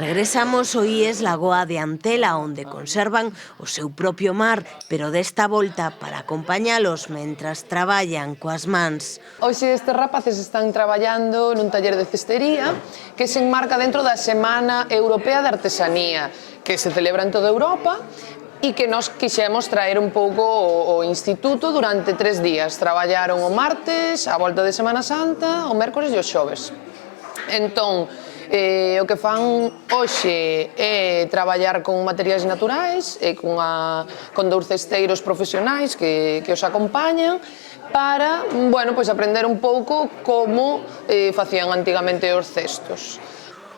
Regresamos ao IES Lagoa de Antela, onde conservan o seu propio mar, pero desta volta para acompañalos mentras traballan coas mans. Hoxe estes rapaces están traballando nun taller de cestería que se enmarca dentro da Semana Europea de Artesanía, que se celebra en toda Europa e que nos quixemos traer un pouco ao instituto durante 3 días. Traballaron o martes, a volta de Semana Santa, o mércores e o xoves. Entón, o que fan hoxe é traballar con materiais naturais e con 2 cesteiros profesionais que os acompañan para, aprender un pouco como facían antigamente os cestos.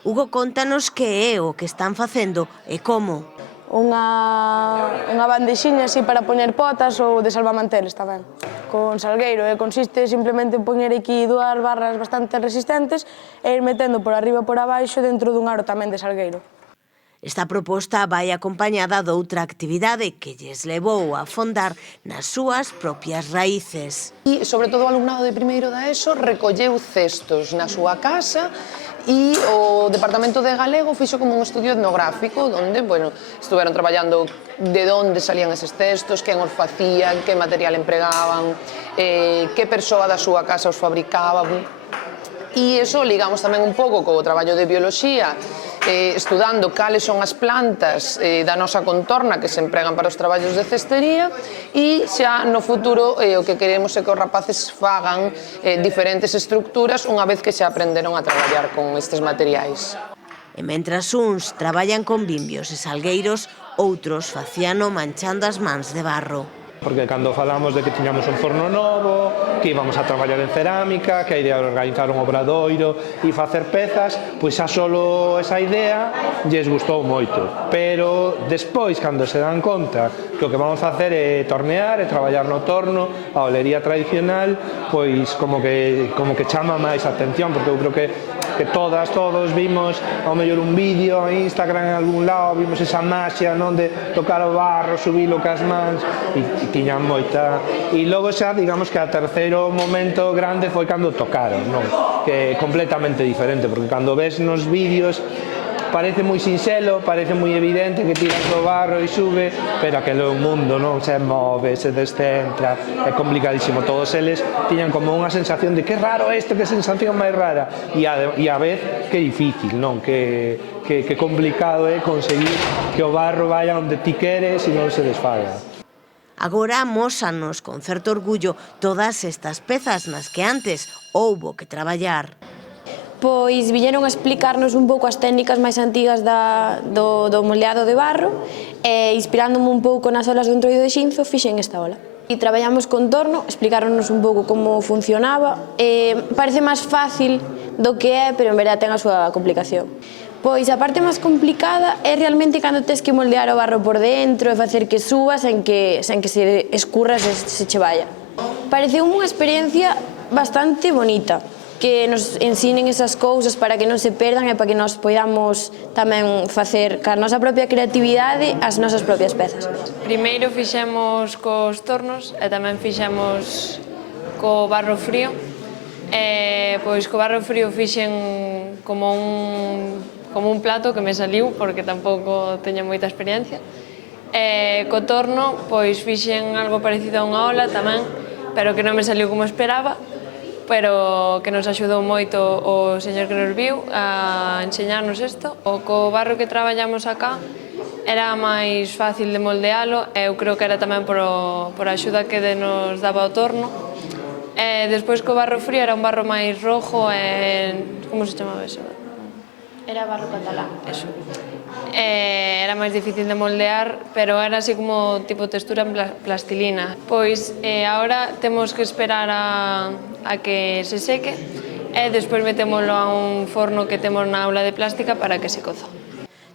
Hugo, contanos que é o que están facendo e como. Unha bandexiña así para poñer potas ou de salvamanteles tamén, con salgueiro, e consiste simplemente en poñer aquí 2 barras bastante resistentes e ir metendo por arriba e por abaixo dentro dun aro tamén de salgueiro. Esta proposta vai acompañada doutra actividade que lles levou a afondar nas súas propias raíces. E, sobre todo, o alumnado de primeiro da ESO recolleu cestos na súa casa e o Departamento de Galego fixo como un estudio etnográfico onde, estuveron traballando de onde salían eses cestos, quen os facían, que material empregaban, que persoa da súa casa os fabricaba. E iso ligamos tamén un pouco co traballo de bioloxía, estudando cales son as plantas da nosa contorna que se empregan para os traballos de cestería, e xa no futuro o que queremos é que os rapaces fagan diferentes estructuras unha vez que xa aprenderon a traballar con estes materiais. E mentras uns traballan con bimbios e salgueiros, outros facíano manchando as mans de barro. Porque cando falamos de que tiñamos un forno novo, que íbamos a traballar en cerámica, que a idea de organizar un obradoiro e facer pezas, pois xa solo esa idea lles gustou moito. Pero despois, cando se dan conta que o que vamos facer é tornear e traballar no torno, a olería tradicional, pois como que chama máis a atención, porque eu creo que todos vimos ao mellor un vídeo en Instagram en algún lado, vimos esa maxia, non, de tocar o barro, subilo cas mans, e tiñan moita. E logo xa, digamos que a terceiro momento grande foi cando tocaron, non? Que é completamente diferente, porque cando ves nos vídeos parece moi sinxelo, parece moi evidente que tiras do barro e sube, pero aquele mundo, non? Se move, se descentra, é complicadísimo. Todos eles tiñan como unha sensación de que raro isto, que sensación máis rara, e a vez que difícil, non? Que complicado é conseguir que o barro vaya onde ti queres e non se desfaga. Agora amósanos con certo orgullo todas estas pezas nas que antes houbo que traballar. Pois viñeron a explicarnos un pouco as técnicas máis antigas do moldeado de barro e inspirándome un pouco nas olas do Entroido de Xinzo fixen esta ola. E traballamos con torno, explicaronnos un pouco como funcionaba, parece máis fácil do que é, pero en verdade ten a súa complicación. Pois a parte máis complicada é realmente cando tes que moldear o barro por dentro e facer que suba sen que se escurra se che vaya. Pareceu unha experiencia bastante bonita, que nos ensinen esas cousas para que non se perdan e para que nos podamos tamén facer ca nosa propia creatividade as nosas propias pezas. Primeiro fixemos cos tornos e tamén fixemos co barro frío. Pois co barro frío fixen como un plato que me saliu, porque tampouco teño moita experiencia. Co torno, pois fixen algo parecido a unha ola tamén, pero que non me saliu como esperaba, pero que nos axudou moito o señor que nos viu a enseñarnos isto. O co barro que traballamos acá era máis fácil de moldealo, e eu creo que era tamén por a axuda que nos daba o torno. Despois co barro frío era un barro máis rojo e... como se chamaba eso? Era barro catalán. Eso. Era máis difícil de moldear, pero era así como tipo textura en plastilina. Pois agora temos que esperar a que se seque e despois metémolo a un forno que temos na aula de plástica para que se coza.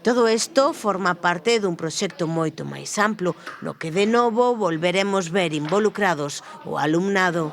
Todo isto forma parte dun proxecto moito máis amplo, no que de novo volveremos ver involucrados o alumnado.